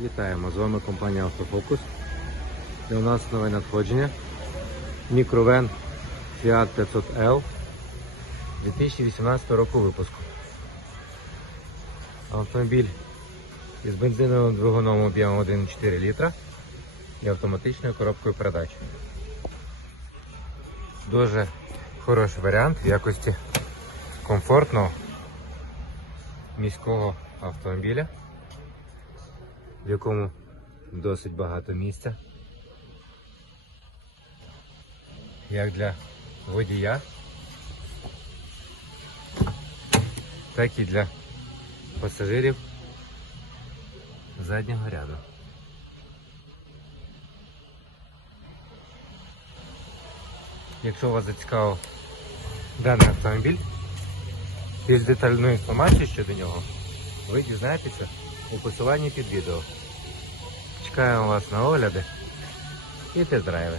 Вітаємо! З вами компанія Автофокус. І у нас нове надходження. Мікровен Fiat 500L 2018 року випуску. Автомобіль із бензиновим двигуном об'ємом 1,4 літра і автоматичною коробкою передач. Дуже хороший варіант в якості комфортного міського автомобіля, в якому досить багато місця. Як для водія, так і для пасажирів заднього ряду. Якщо вас зацікавив даний автомобіль, більш детальну інформацію щодо нього, ви дізнаєтеся у посиланні під відео. Чекаємо вас на огляди і тест-драйви.